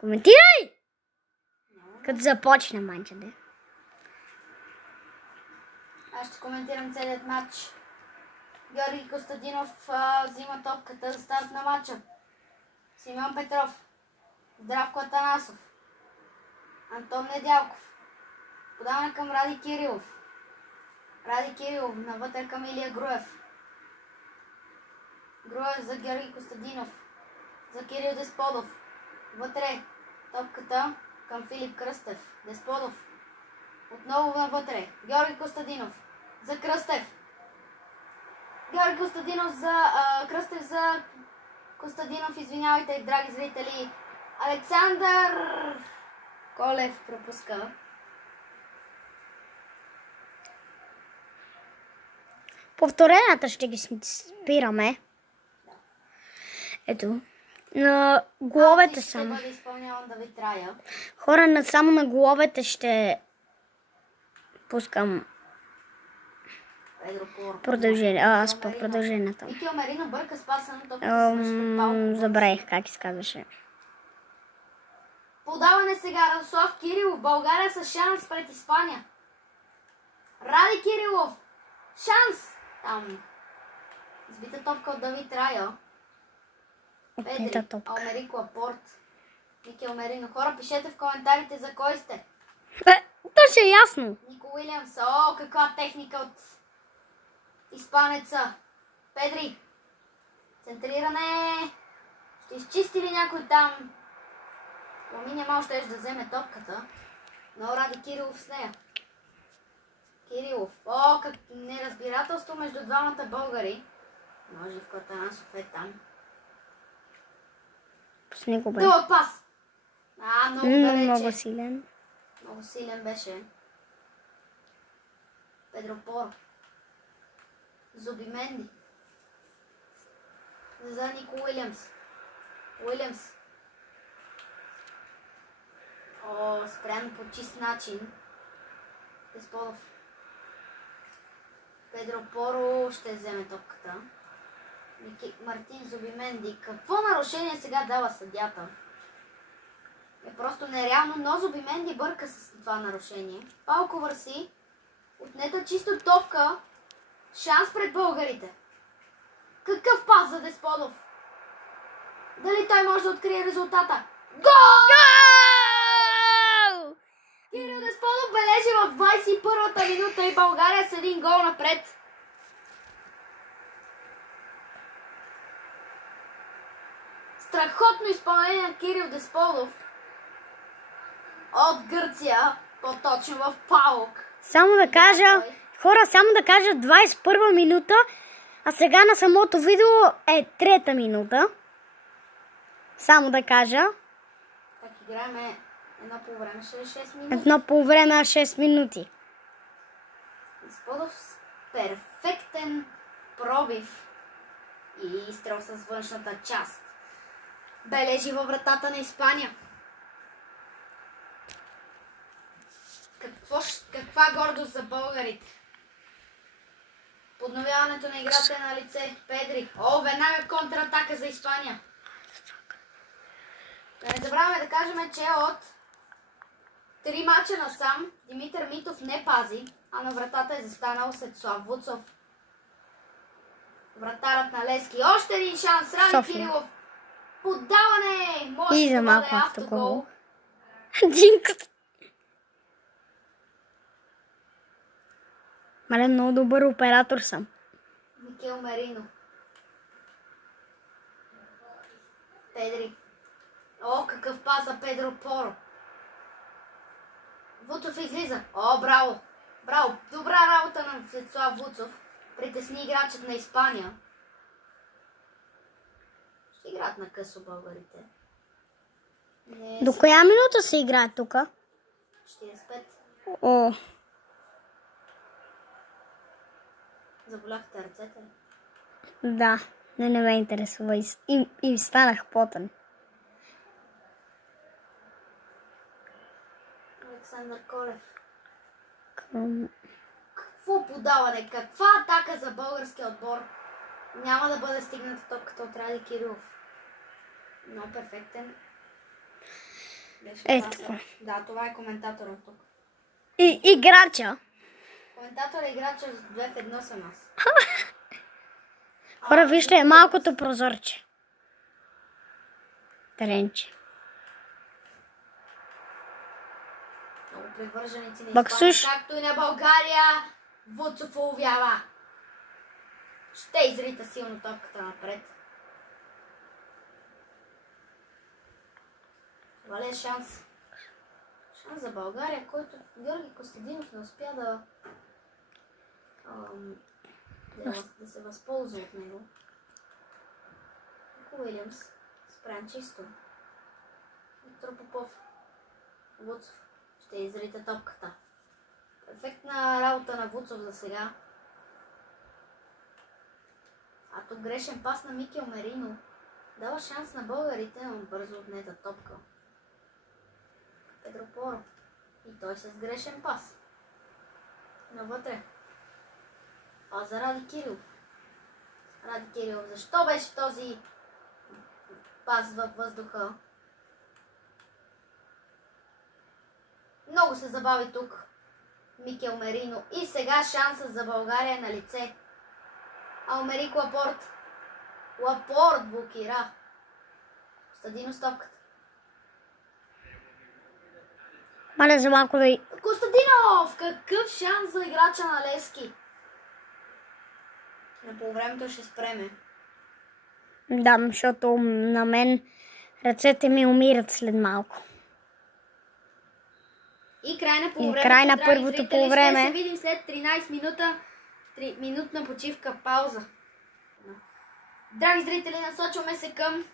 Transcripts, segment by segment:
Коментирай! Като започне, манче. Аз ще коментирам целият матч. Георги Костадинов взима топката за старт на матча. Симеон Петров, Здравко Атанасов, Антон Недялков. Подаване към Ради Кирилов. Ради Кирилов навътре към Илия Груев. Груев за Георги Костадинов. За Кирил Десподов. Вътре топката към Филип Кръстев. Десподов. Отново навътре. Георги Костадинов. За Кръстев. Георги Костадинов за Кръстев за Костадинов. Извинявайте, драги зрители. Александър Колев пропуска. Повторената ще ги спираме. Ето. На головете само. Ще бъде изпълняван Давид Рая. Хора, само на головете ще пускам Педро Поро. продължението. Микел Мерино бърка спаса на топката. Забравих как изказваше. Подаване сега Радослав Кирилов. България с шанс пред Испания. Ради Кирилов. Шанс! Там. Избита топка от Давид Рая. Педри. Алмерико Апорт. Микел Мерино. Хора, пишете в коментарите за кой сте. То ще е ясно. Нико Уилямс. О, каква техника от испанеца. Педри. Центриране. Ще изчисти ли някой там? Ламин Ямал ще да вземе топката. Но Ради Кирилов с нея. Кирилов. О, как неразбирателство между двамата българи. Може в Атанасов е там. Пусни го бе. Дълъг пас. Много далече. Много силен. Много силен беше. Педро Поро. Зубименди. За Нико Уилямс. Уилямс. О, спрямо по чист начин. Десподов. Педро Поро ще вземе топката. Мартин Зубименди. Какво нарушение сега дава съдята? Е просто нереално, но Зубименди бърка с това нарушение. Палко Върси. Отнета чисто топка. Шанс пред българите. Какъв пас за Десподов? Дали той може да открие резултата? Гол! Кирил Десподов бележи в 21-та минута и България с един гол напред. Страхотно изпълнение на Кирил Десподов от Гърция, по-точно в ПАОК. Само да кажа, хора, 21 минута, а сега на самото видео е 3-та минута. Само да кажа. Как играем едно по време, ще е 6 минути. Едно по време 6 минути. Десподов с перфектен пробив и изстрел с външната част. Бележи във вратата на Испания. Каква гордост за българите. Подновяването на играта е на лице. Педри. О, веднага контратака за Испания. Да не забравяме да кажем, че от 3 мача насам Димитър Митов не пази, а на вратата е застанал Светослав Вуцов. Вратарът на Левски. Още един шанс. Ради Кирилов. Подаване! Може да бъде автогол. Джинкс. Мале, много добър оператор съм. Микел Мерино. Педри. О, какъв пас за Педро Поро. Вуцов излиза. О, браво! Браво! Добра работа на Светослав Вуцов. Притесни играчът на Испания. Ще играят на късо българите. До коя минута се играе тук? 45. О. Заболяхте ръцете ли? Да, не ме интересува и станах потен. Александър Колев. Към... Какво подаване? Каква атака за българския отбор? Няма да бъде стигната топката от Ради Кирилов. Но перфектен Беше Ето паса. така. Да, това е коментаторът тук. И играча. Коментатор и играча 2 в 1 съм аз. Хора, вижте малкото прозорче. Теренче. Много привърженици на Баксуш. Испания, както и на България. Вуцов уловява. Ще изрита силно топката напред. Това ли е шанс? Шанс за България, който Георги Костадинов не успя да се възползва от него. Уилямс спрям чисто. Виктор Попов. Вуцов ще изрита топката. Перфектна работа на Вуцов за сега. А тук грешен пас на Микел Мерино. Дава шанс на българите, но бързо отнета топка. Педро Поро. И той с грешен пас. Навътре. Пас за Ради Кирилов. Ради Кирилов. Защо беше този пас във въздуха? Много се забави тук Микел Мерино. И сега шансът за България е на лице. Алмерик Лапорт. Лапорт блокира. Костадинов с топката. Маля за малко да... Костадинов! Какъв шанс за играча на Левски? На полувремето ще спреме. Да, защото на мен ръцете ми умират след малко. И край на И полувремето, край на драги първото зрители. полувреме. Ще се видим след 13 минута. 3-минутна почивка, пауза. Драги зрители, насочваме се към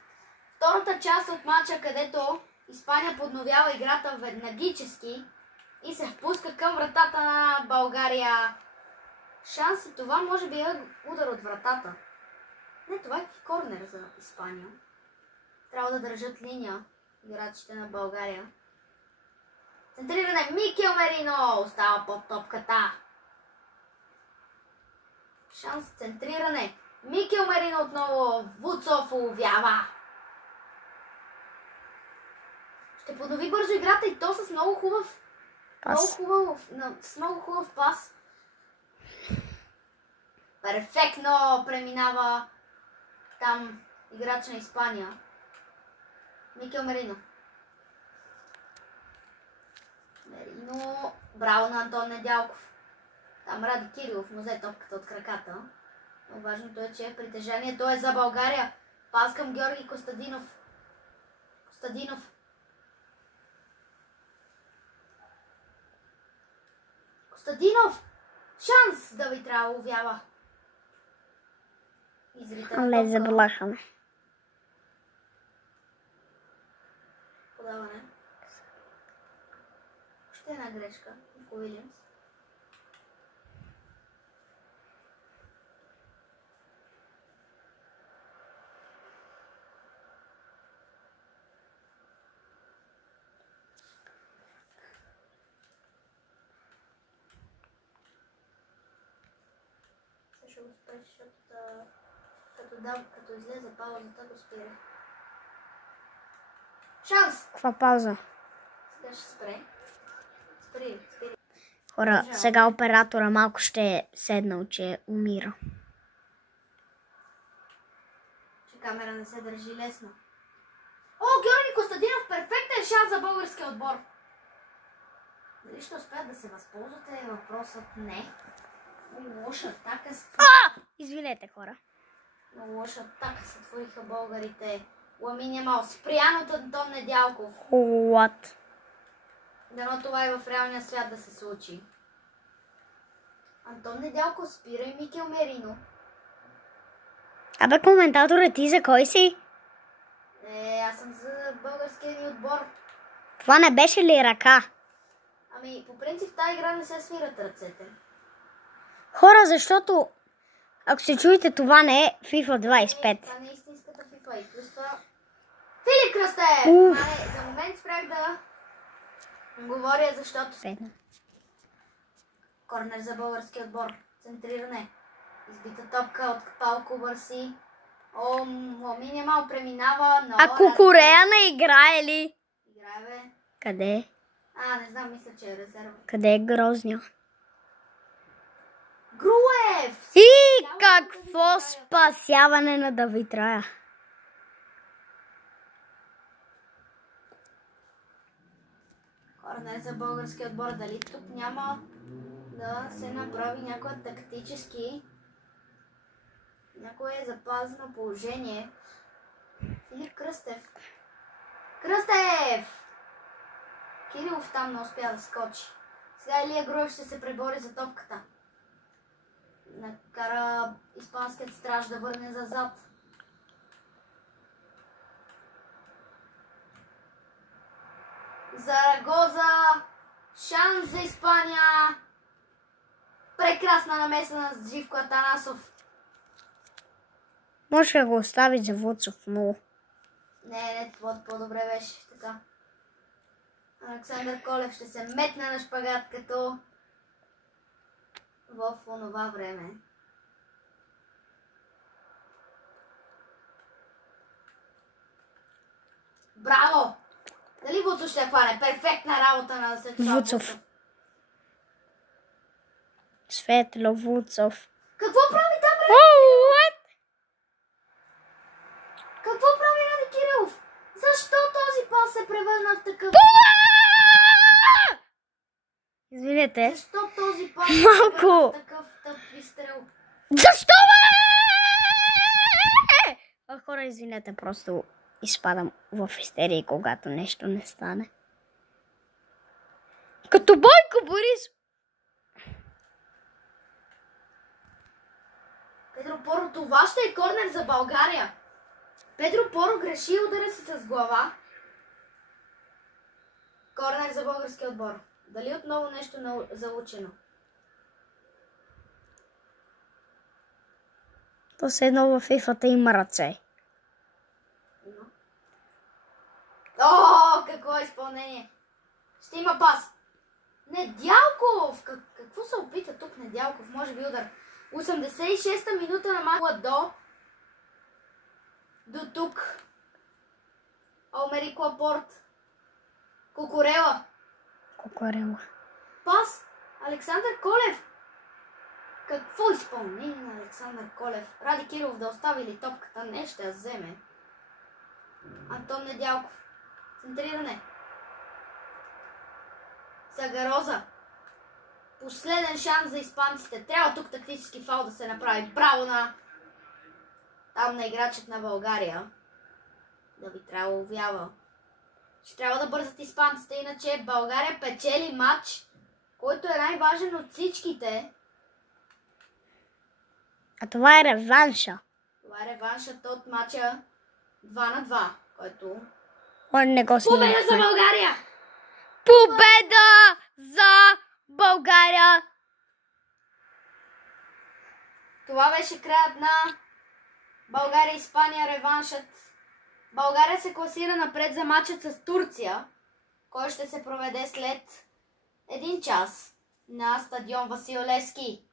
втората част от матча, където Испания подновява играта веднагически и се впуска към вратата на България. Шанс и това може би е удар от вратата. Не, това е корнер за Испания. Трябва да държат линия играчите на България. Центриране. Микел Мерино остава под топката. Шанс центриране. Микел Мерино отново. Вуцов уловява. Ще поднови бързо играта и то с много хубав Пас. с много хубав пас. Перфектно преминава там играч на Испания. Микел Мерино. Мерино. Браво на Антон Недялков. Там Ради Кирилов му взе топката от краката. Но важното е, че притежанието е за България. Пас към Георги Костадинов. Костадинов! Шанс да ви трябва уловява. Изрита на Але топка. заблахаме. Подаване. Още една грешка. Нико Уилямс. Ще го спреш, защото като излезе паузата, го спира. Шанс! Каква пауза? Сега ще спре. Спри. Хора, сега оператора малко ще е седнал, че умира. Че камера не се държи лесно. О, Георги Костадинов, перфектен шанс за българския отбор. Дали ще успеят да се възползвате? Въпросът не. Много лоша атака Извинете, хора. Много лоша атака сътвориха българите. Ламин Ямал, спрян от Антон Недялков. What? Дано това и в реалния свят да се случи. Антон Недялков спира и Микел Мерино. Абе, коментаторът ти за кой си? Аз съм за българския ни отбор. Това не беше ли ръка? Ами, по принцип в тази игра не се свират ръцете. Хора, защото ако се чуете, това не е FIFA 25. Това не е истинската FIFA и плюс това... Филип Кръстев! За момент спрях да говоря, защото... Бедно. Корнер за българския отбор. Центриране. Избита топка от Палко Бърси. Ламин Ямал преминава, но... А Кукурея не играе ли? Играе, бе. Къде? Не знам, мисля, че е резерва. Къде е Грозния? Груев! И какво спасяване на Давид Рая. Корнер за български отбор. Дали тук няма да се направи някое тактически, някое запазно положение? Филип Кръстев. Кръстев! Кирилов там не успя да скочи. Сега Илия Груев ще се пребори за топката. Накара испанският страж да върне зазад. Зарагоза. Шанс за Испания. Прекрасна намеса на Живко Атанасов. Може да го остави за Вуцов много. Не, това по-добре беше така. Александър Колев ще се метне на шпагат като в онова време. Браво! Дали Вуцов ще хване? Перфектна работа на Светлав Вуцов. Светло Вуцов. Какво прави там, бре? Какво прави Ради Кирилов? Защо този пас се превърна в такъв? Извинете. Защо този пас Малко. се превърна в такъв тъп изстрел? Защо бе? Хора, извинете, просто изпадам в истерия, когато нещо не стане. Като Бойко Борисов. Педро Поро, това ще е корнер за България. Педро Поро греши и ударя се с глава. Корнер за български отбор. Дали отново нещо заучено? То се едно във фифата има ръце. О, какво изпълнение! Ще има пас. Недялков! Какво се опита тук Недялков? Може би удар. 86-та минута на матча до тук. Омерико Лапорт. Кукурела. Пас. Александър Колев. Какво изпълнение на Александър Колев? Ради Кирилов да остави ли топката? Не, ще я вземе. Антон Недялков. Центриране. Сагароза. Последен шанс за испанците. Трябва тук тактически фал да се направи. Браво на там на играчът на България. Да ви трябва увява. Ще трябва да бързат испанците, иначе България печели матч, който е най-важен от всичките. А това е реванша. Това е реваншът от матча 2-2, който... Не го снимахме. Победа за България! Победа за България! Това беше краят на България-Испания реваншът. България се класира напред за матчът с Турция, който ще се проведе след 1 час на стадион Васил Левски.